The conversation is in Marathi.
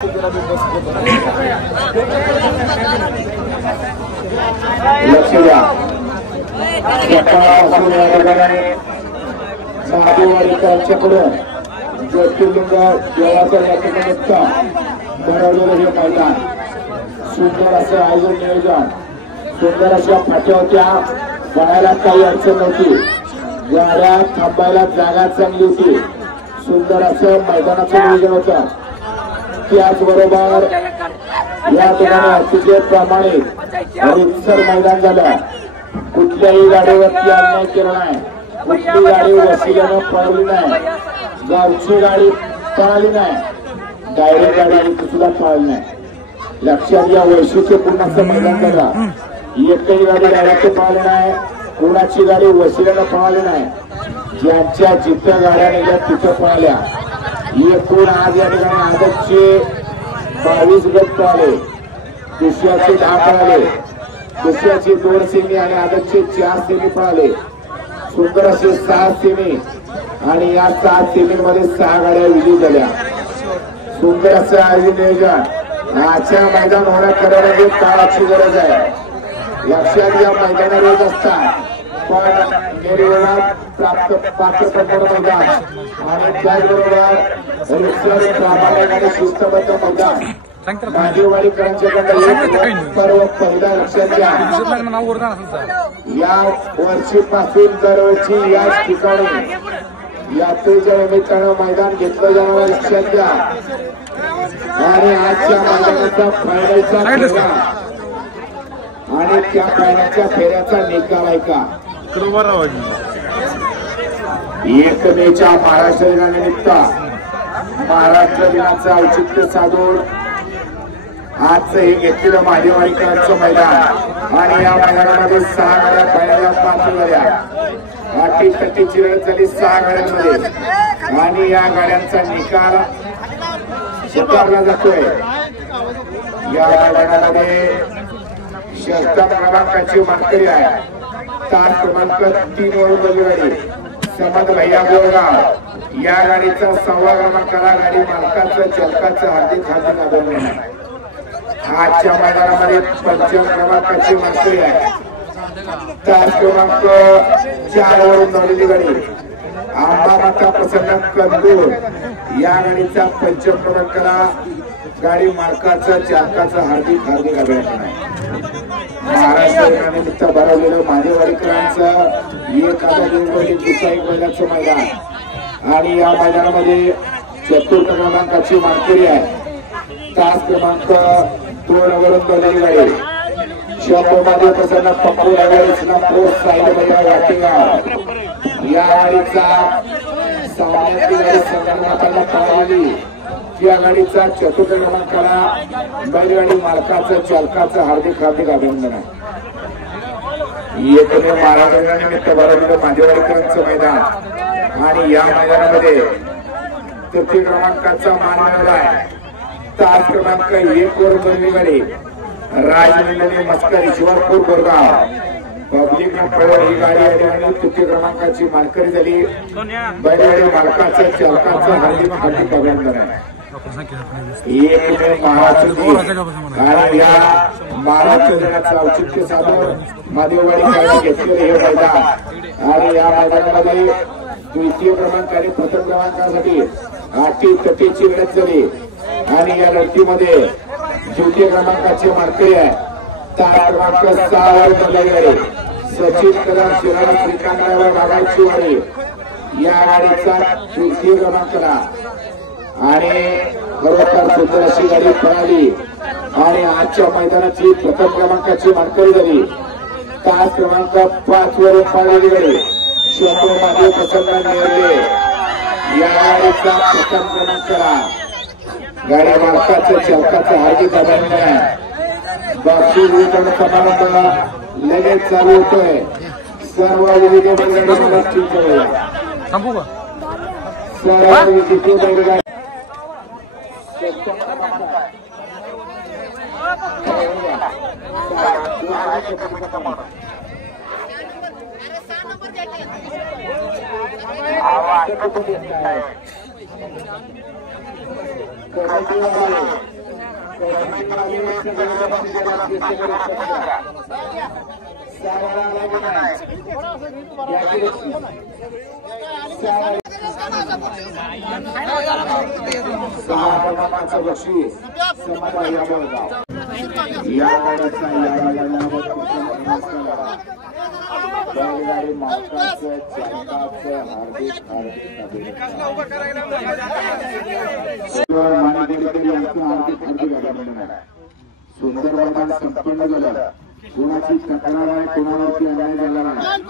लक्ष द्या सकाळपासून या ठिकाणी महादेवाडीकरांच्याकडून ज्योतिर्लिंग देवाचं या ठिकाणी भरवलेलं हे मैदान सुंदर असं आयोजन नियोजन सुंदर अशा फाट्या होत्या पळायला काही अडचण नव्हती गाड्या थांबायला जागा चांगली होती सुंदर असं मैदानाचं नियोजन होतं त्याचबरोबर या ठिकाणी अतिशय प्रामाणिक रितसर मैदान झालं कुठल्याही गाडीवरती अन्याय केला नाही कुठली गाडी वशिल्यानं पळवली नाही गावची गाडी पळाली नाही डायरेक्ट गाडी सुद्धा पळाली नाही लक्षात या वैशिष्ट्यपूर्ण असं मैदान झालं एकही गाडी डायरेक्ट पळाली नाही कोणाची गाडी वशिल्यानं पळाली नाही ज्यांच्या जिथं गाड्या निघल्या तिथं पळाल्या एकूण आज या ठिकाणी आदतचे 22 गट पळाले दुसऱ्याचे 10 पळाले दुसऱ्याचे 2 सेमी आणि आदतचे 4 सेमी पळाले सुंदर असे 6 सेमी आणि या 7 सेमीमध्ये 6 गाड्या विजयी झाल्या सुंदर असं आयोजन नियोजन आजच्या मैदान होण्याकरणाची काळाची गरज आहे लक्षात या मैदानात रोज असतात पण निर्विवाद प्राप्त पात्र करणारं मैदान आणि त्याचबरोबर प्रामाणिक आणि शिस्तबद्ध मैदान महादेवाडीकरांच्याकडे पर्व पहिला लक्षात घ्या या वर्षीपासून दरवर्षी याच ठिकाणी यात्रेच्या निमित्तानं मैदान घेतलं जाणार लक्षात घ्या आणि आजच्या मैदानाचा फायनलचा फेरा आणि त्या फायनलच्या फेऱ्याचा निकाल आहे का 1 मेच्या महाराष्ट्र दिनानिमित्त महाराष्ट्र दिनाचं औचित्य साधून आजचं हे घेतलेलं महादेवाडीकरांचं मैदान आणि या मैदानामध्ये 6 गाड्या फायनलला पात्र झाल्या अटीतटीची लढत झाली 6 गाड्यांमध्ये आणि या गाड्यांचा निकाल स्वीकारला जातोय या मैदानामध्ये 76 क्रमांकाची मानकरी आहे तास क्रमांक 3 वरून गाडी समद भैया गोळगाव या गाडीचा 6व्या क्रमांकाला गाडी मालकाचं चलकाचं हार्दिक अभिनंदन आहे आजच्या मैदानामध्ये 55 क्रमांकाची मानकरी आहे तास क्रमांक 4 वरून धावलेली गाडी आंबा माता प्रसन्न कंदूर या गाडीचा 55 क्रमांकाला गाडी मालकाचं चालकाचं हार्दिक अभिनंदन आहे महाराष्ट्र दिनानिमित्त भरवलेलं महादेवाडीकरांचं दुसरा एक मैदानाचं मैदान आणि या मैदानामध्ये 74 क्रमांकाची मानकरी आहे तास क्रमांक 2 वरून धावलेली गाडी शंभरमध्ये प्रसन्न पप्पू इस्लामपूर साहिल भैया वाटेगाव या गाडीचा सामन्यातली गाडी संगणकाला पळाली या गाडीचा 4 क्रमांकाला बैलगाडी मालकाचं चालकाचं हार्दिक अभिनंदन आहे एकमेव महाराष्ट्र दिनानिमित्त भरवलेलं महादेवाडीकरांचं मैदान आणि या मैदानामध्ये 3 क्रमांकाचा मान मिळाला आहे तास क्रमांक 1 वरून बनवली गाडी राजनिंदनी मस्कर ईश्वरपूर गोरगाव पब्लिक नंबर ही गाडी या ठिकाणी 3 क्रमांकाची मानकरी झाली बैलगाडी मालकाचं चालकाचं हार्दिक अभिनंदन आहे महाराष्ट्र दिनाचं औचित्य साधून महादेवाडीकरांनी घेतलेले हे मैदान आणि या मैदानामध्ये 2य क्रमांक आणि प्रथम क्रमांकासाठी अटीतटीची लढत झाली आणि या लढतीमध्ये 2य क्रमांकाची मानकरी आहे तास क्रमांक 6 वर गाडी सचिन कदम शिराळा श्रीकांत गावाची वाडी या गाडीचा 2य क्रमांकाला आणि खरोखर सुंदर अशी गाडी पळाली आणि आजच्या मैदानाची प्रथम क्रमांकाची मानकरी झाली तास क्रमांक 5 वरून पळालेली गाडी शंभरमध्ये प्रसन्न निवडले या गाडीचा प्रथम क्रमांकाला गाडी मालकाचं चालकाचं हार्दिक अभिनंदन आहे बक्षीस वितरण समारंभ लगेच चालू होतोय सर्व विजेते बैलगाडी सर्व विजेते बैलगाडी आवाज बक्षीस समाधान या गाड्याचा बैलगाडी मालकाचं चालकाचं हार्दिक सुंदर मैदान संपन्न झालं. कोणाची तक्रार आहे, कोणावरती अन्याय झाला नाही.